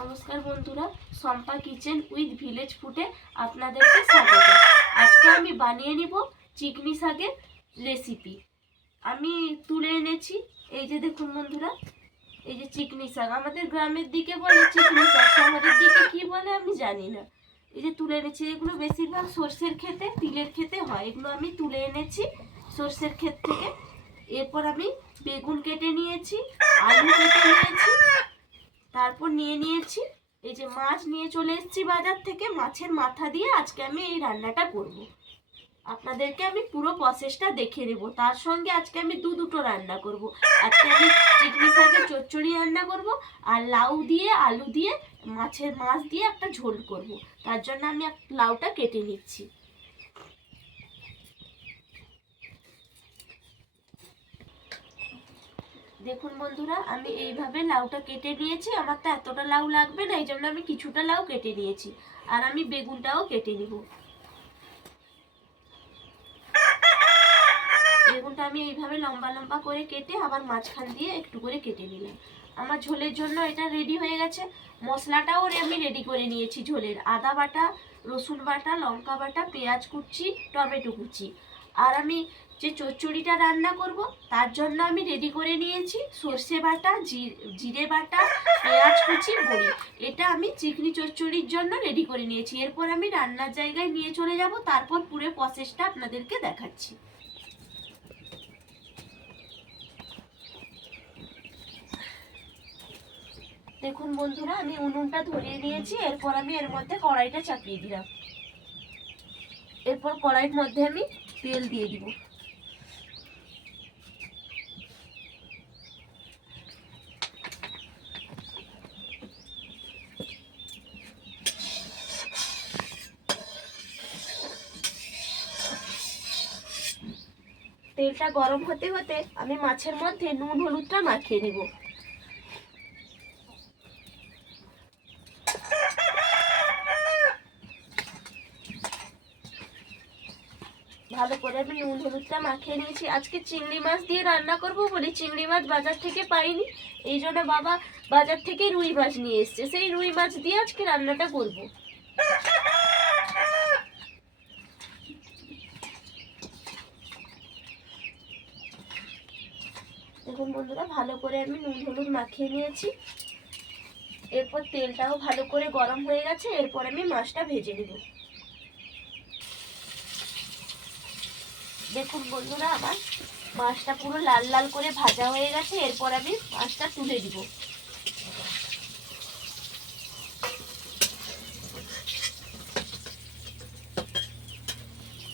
নমস্কার বন্ধুরা সম্পা kitchen with village ফুডে আপনাদেরকে স্বাগত। আজকে আমি বানিয়ে নিব চিকনি শাকের রেসিপি আমি তুলে এনেছি, এই যে দেখুন বন্ধুরা, এই যে চিকনি শাক। আমাদের গ্রামের দিকে বলে চিকনি শাক আমাদের দিকে কি বলে আমি জানি না। এই যে তুলে এনেছি, এগুলো বেশিরভাগ সর্ষের খেতে তিলের খেতে হয়। এগুলো আমি তুলে এনেছি সর্ষের ক্ষেত থেকে। এরপর আমি বেগুন কেটে নিয়েছি, আলু কেটে নিয়েছি তারপর নিয়ে নিয়েছি এই যে মাছ নিয়ে চলে এসেছি বাজার থেকে, মাছের মাথা দিয়ে আজকে আমি এই রান্নাটা করব। আপনাদেরকে আমি পুরো প্রসেসটা দেখিয়ে দেবো তার সঙ্গে আজকে আমি দু দুটো রান্না করব। আজকে আমি চিকনি শাকের চচ্চড়ি রান্না করব আর লাউ দিয়ে, আলু দিয়ে, মাছের মাছ দিয়ে একটা ঝোল করব। তার জন্য আমি লাউটা কেটে নিচ্ছি দেখুন বন্ধুরা, আমি এইভাবে লাউটা কেটে নিয়েছি আমার তো এতটা লাউ লাগবে না এই জন্য আমি কিছুটা লাউ কেটে নিয়েছি, আর আমি বেগুনটাও কেটে নিব। বেগুনটা আমি এইভাবে লম্বা লম্বা করে কেটে আবার মাঝখান দিয়ে একটু করে কেটে নিলাম। আমার ঝোলের জন্য এটা রেডি হয়ে গেছে। মশলাটাও আমি রেডি করে নিয়েছি ঝোলের। আদা বাটা, রসুন বাটা, লঙ্কা বাটা, পেঁয়াজ কুচি, টমেটো কুচি। আর আমি যে চচ্চড়িটা রান্না করব, তার জন্য আমি রেডি করে নিয়েছি সর্ষে বাটা জিরে বাটা, পেঁয়াজ কুচি, বড়ি। এটা আমি চিকনি চচ্চড়ির জন্য রেডি করে নিয়েছি। এরপর আমি রান্নার জায়গায় নিয়ে চলে যাব, তারপর পুরো প্রসেসটা আপনাদেরকে দেখাচ্ছি। দেখুন বন্ধুরা, আমি উনুনটা ধরিয়ে নিয়েছি, এরপর আমি এর মধ্যে কড়াইটা চাপিয়ে দিলাম। এরপর কড়াইয়ের মধ্যে আমি তেল দিয়ে দিব। তেলটা গরম হতে হতে আমি মাছের মধ্যে নুন, হলুদটা মাখিয়ে নিব। ভালো করে আমি নুন, হলুদটা মাখিয়ে নিয়েছি। আজকে চিংড়ি মাছ দিয়ে রান্না করব বলি চিংড়ি মাছ বাজার থেকে পাইনি। এই জন্য বাবা বাজার থেকে রুই মাছ নিয়ে এসছে। সেই রুই মাছ দিয়ে আজকে রান্নাটা করব। দেখুন বন্ধুরা, ভালো করে আমি নুন হলুদ মাখিয়ে নিয়েছি। এরপর তেলটাও ভালো করে গরম হয়ে গেছে, এরপর আমি মাছটা ভেজে নেব। দেখুন বন্ধুরা, আমার মাছটা পুরো লাল লাল করে ভাজা হয়ে গেছে, এরপর আমি মাছটা তুলে দিব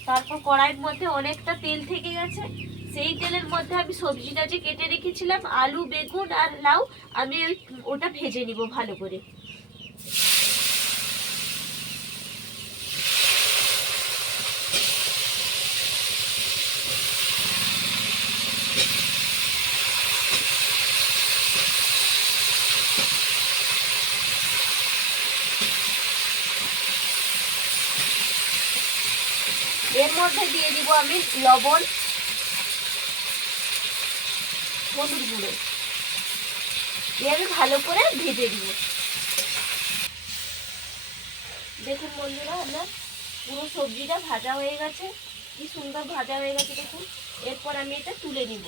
তারপর কড়াইয়ের মধ্যে অনেকটা তেল থেকে গেছে। সেই তেলের মধ্যে আমি সবজিটা যে কেটে রেখেছিলাম, আলু, বেগুন আর লাউ, আমি ওই ওটা ভেজে নিব ভালো করে। এর মধ্যে দিয়ে দিব আমি লবণ হলুদ গুঁড়ো। দিয়ে আমি ভালো করে ভেজে দিব দেখুন বন্ধুরা আমার পুরো সবজিটা ভাজা হয়ে গেছে। কি সুন্দর ভাজা হয়ে গেছে দেখুন। এরপর আমি এটা তুলে নিব।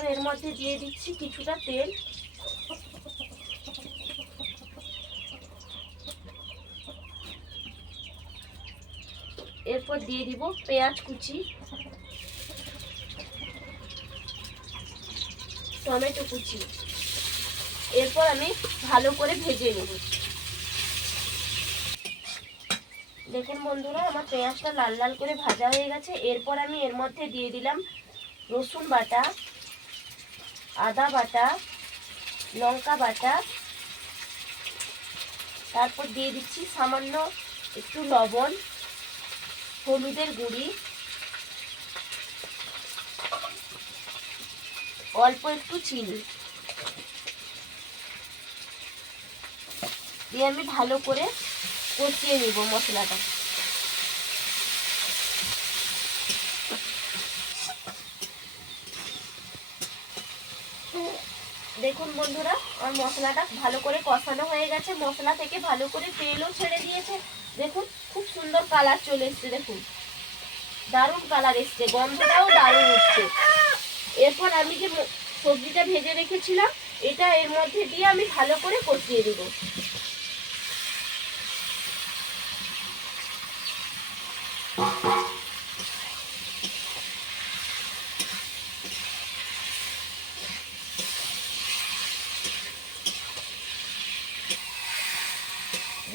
তারপর এর মধ্যে দিয়ে দিচ্ছি কিছুটা তেল। এরপর দিয়ে দিব পেঁয়াজ কুচি, টমেটো কুচি। এরপর আমি ভালো করে ভেজে নেব। দেখুন বন্ধুরা, আমার পেঁয়াজটা লাল লাল করে ভাজা হয়ে গেছে। এরপর আমি এর মধ্যে দিয়ে দিলাম রসুন বাটা। আদা বাটা, লঙ্কা বাটা। তারপর দিয়ে দিচ্ছি সামান্য একটু লবণ, হলুদের গুঁড়ি। অল্প একটু চিনি। দিয়ে আমি ভালো করে কষিয়ে নিব মশলাটা। দেখুন বন্ধুরা, আমার মশলাটা ভালো করে কষানো হয়ে গেছে। মশলা থেকে ভালো করে তেলও ছেড়ে দিয়েছে। দেখুন, খুব সুন্দর কালার চলে এসছে, দেখুন। দারুণ কালার এসছে, গন্ধটাও দারুণ উঠছে এরপর আমি যে সবজিটা ভেজে রেখেছিলাম, এটা এর মধ্যে দিয়ে আমি ভালো করে কষিয়ে দেবো।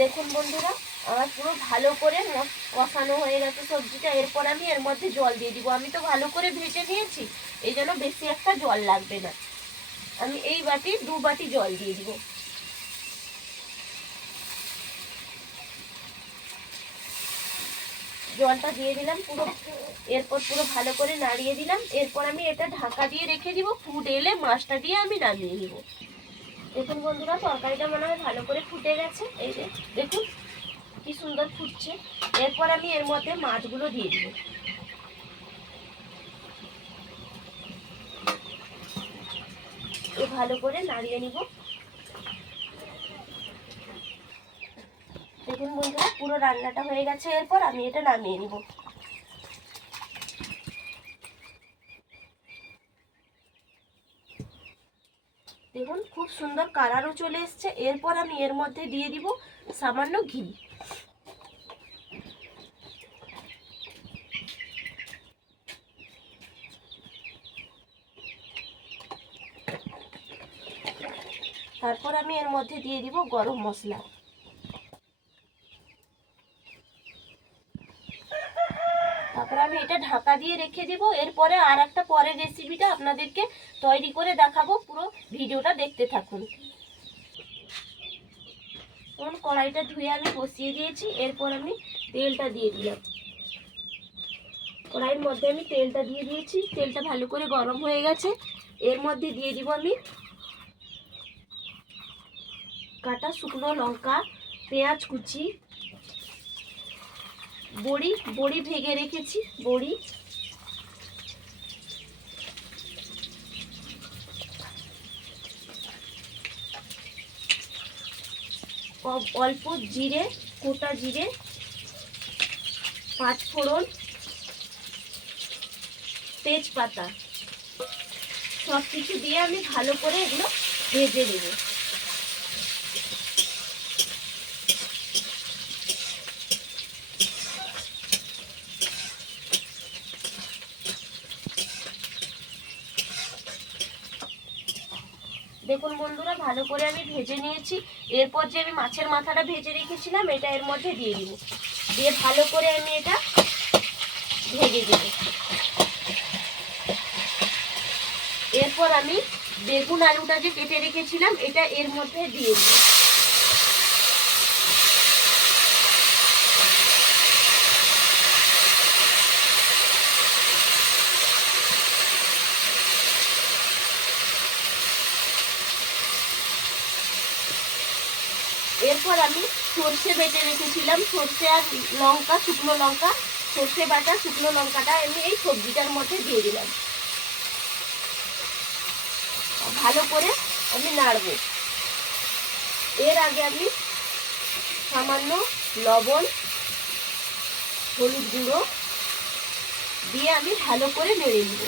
দেখুন বন্ধুরা, আমার পুরো ভালো করে কষানো হয়ে গেছে সবজিটা। এরপর আমি এর মধ্যে জল দিয়ে দিব। আমি তো ভালো করে ভেজে নিয়েছি, এই জন্য বেশি একটা জল লাগবে না। আমি এই বাটি, দু বাটি জল দিয়ে দিব। জলটা দিয়ে দিলাম পুরো। এরপর পুরো ভালো করে নাড়িয়ে দিলাম। এরপর আমি এটা ঢাকা দিয়ে রেখে দিব। ফুট এলে মাছটা দিয়ে আমি নামিয়ে নিব। দেখুন বন্ধুরা তরকারিটা মনে হয় ভালো করে ফুটে গেছে। এই যে, দেখুন কি সুন্দর ফুটছে। এরপর আমি এর মধ্যে মাছগুলো দিয়ে দিব। ভালো করে নাড়িয়ে নিব। দেখুন বন্ধুরা, পুরো রান্নাটা হয়ে গেছে। এরপর আমি এটা নামিয়ে নিব। দেখুন, খুব সুন্দর কালারও চলে এসছে। এরপর আমি এর মধ্যে দিয়ে দিব সামান্য ঘি। তারপর আমি এর মধ্যে দিয়ে দিব গরম মশলা তারপর আমি এটা ঢাকা দিয়ে রেখে দিব। এরপরে আর একটা পরের রেসিপিটা আপনাদেরকে তৈরি করে দেখাবো। পুরো ভিডিওটা দেখতে থাকুন। এখন কড়াইটা ধুয়ে আমি বসিয়ে দিয়েছি। এরপর আমি তেলটা দিয়ে দিলাম। কড়াইয়ের মধ্যে আমি তেলটা দিয়ে দিয়েছি। তেলটা ভালো করে গরম হয়ে গেছে। এর মধ্যে দিয়ে দিব আমি কাটা শুকনো লঙ্কা, পেঁয়াজ কুচি বড়ি বড়ি ভেঙে রেখেছি, বড়ি। অল্প জিরে, গোটা জিরে, পাঁচ ফোড়ন, তেজপাতা। সব কিছু দিয়ে আমি ভালো করে এগুলো ভেজে নেব। দেখুন বন্ধুরা, ভালো করে আমি ভেজে নিয়েছি। এরপর যে আমি মাছের মাথাটা ভেজে রেখেছিলাম, এটা এর মধ্যে দিয়ে দিব। দিয়ে ভালো করে আমি এটা ভেজে দেব। এরপর আমি বেগুন আলুটা যে কেটে রেখেছিলাম, এটা এর মধ্যে দিয়ে দিব। এরপর আমি সর্ষে বেটে রেখেছিলাম। সর্ষে আর লঙ্কা, শুকনো লঙ্কা, সর্ষে বাটা, শুকনো লঙ্কাটা আমি এই সবজিটার মধ্যে দিয়ে দিলাম। ভালো করে আমি নাড়ব। এর আগে আমি সামান্য লবণ, হলুদ গুঁড়ো দিয়ে আমি ভালো করে নেড়ে নিব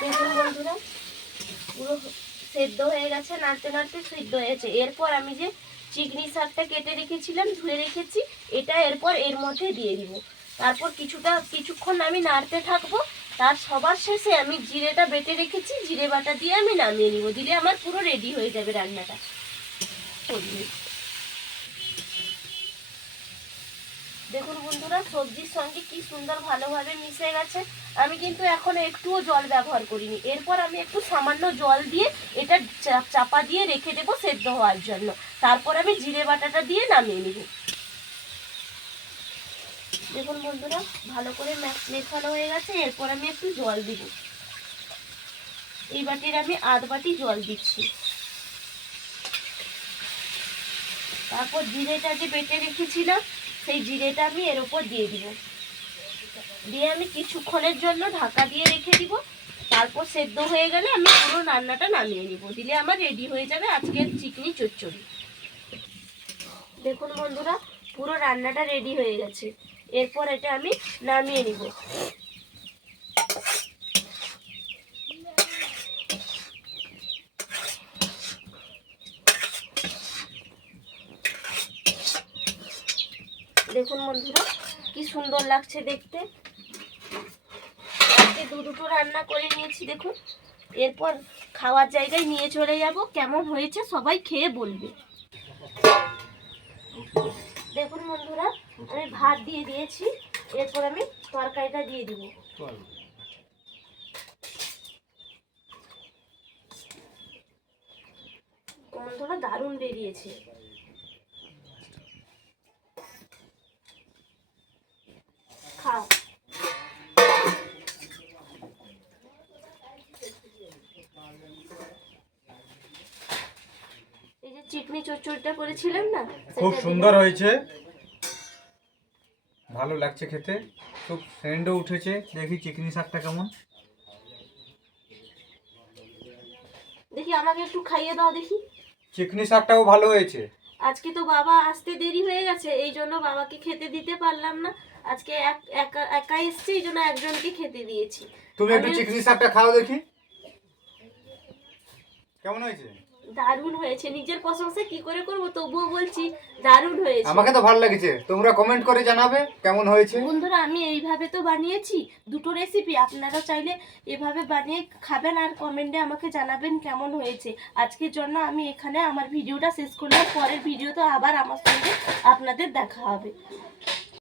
দেখুন বন্ধুরা পুরো সেদ্ধ হয়ে গেছে, নাড়তে নাড়তে সিদ্ধ হয়েছে এরপর আমি যে চিকনি শাকটা কেটে রেখেছিলাম, ধুয়ে রেখেছি, এটা এরপর এর মধ্যে দিয়ে দিব। তারপর কিছুটা, কিছুক্ষণ আমি নাড়তে থাকব। তার সবার শেষে আমি জিরেটা বেটে রেখেছি, জিরে বাটা দিয়ে আমি নামিয়ে নিব। দিলে আমার পুরো রেডি হয়ে যাবে রান্নাটা। দেখুন বন্ধুরা, সবজির সঙ্গে কি সুন্দর ভালোভাবে মিশে গেছে। আমি কিন্তু এখন একটুও জল ব্যবহার করিনি। এরপর আমি একটু সামান্য জল দিয়ে এটা চাপা দিয়ে রেখে দেবো সেদ্ধ হওয়ার জন্য। তারপর আমি জিরে বাটাটা দিয়ে নামিয়ে নিব। দেখুন বন্ধুরা, ভালো করে মেশানো হয়ে গেছে। এরপর আমি একটু জল দিব। এই বাটির আমি আধ বাটি জল দিচ্ছি। তারপর জিরেটা যে বেটে রেখেছিলাম সেই জিরেটা আমি এর উপর দিয়ে দিব। দিয়ে আমি কিছুক্ষণের জন্য ঢাকা দিয়ে রেখে দিব। তারপর সেদ্ধ হয়ে গেলে আমি পুরো রান্নাটা নামিয়ে নিব। দিলে আমার রেডি হয়ে যাবে আজকের চিকনি চচ্চড়ি। দেখুন বন্ধুরা, পুরো রান্নাটা রেডি হয়ে গেছে। এরপর এটা আমি নামিয়ে নিব। দেখুন বন্ধুরা, কি সুন্দর লাগছে দেখতে। আজকে দু দুটো রান্না করে নিয়েছি, দেখুন। এরপর খাওয়ার জায়গায় নিয়ে চলে যাব। কেমন হয়েছে সবাই খেয়ে বলবে। দেখুন বন্ধুরা, আমি ভাত দিয়ে দিয়েছি, এরপর আমি তরকারিটা দিয়ে দিব। গন্ধটা দারুণ বেরিয়েছে খাও এই যে চিকনি চচ্চড়িটা করেছিলাম না? খুব সুন্দর হয়েছে। ভালো লাগছে খেতে। খুব সেন্ডও উঠেছে। দেখি চিকনি শাকটা কেমন। দেখি আমাকে একটু খাইয়ে দাও দেখি। চিকনি শাকটাও ভালো হয়েছে। আজকে তো বাবা আসতে দেরি হয়ে গেছে এই জন্য বাবাকে খেতে দিতে পারলাম না। আজকে এক এসছে এই জন্য একজনকে খেতে দিয়েছি। তুমি একটু চিকনি শাকটা খাও দেখি। কেমন হয়েছে? দারুণ হয়েছে। নিজের প্রশংসা কি করে করব? তবুও বলছি দারুণ হয়েছে। আমাকে তো ভালো লেগেছে। তোমরা কমেন্ট করে জানাবে কেমন হয়েছে। বন্ধুরা আমি এইভাবে তো বানিয়েছি। দুটো রেসিপি আপনারা চাইলে এভাবে বানিয়ে খাবেন আর কমেন্টে আমাকে জানাবেন কেমন হয়েছে। আজকের জন্য আমি এখানে আমার ভিডিওটা শেষ করলাম। পরের ভিডিওতে আবার আমার সঙ্গে আপনাদের দেখা হবে।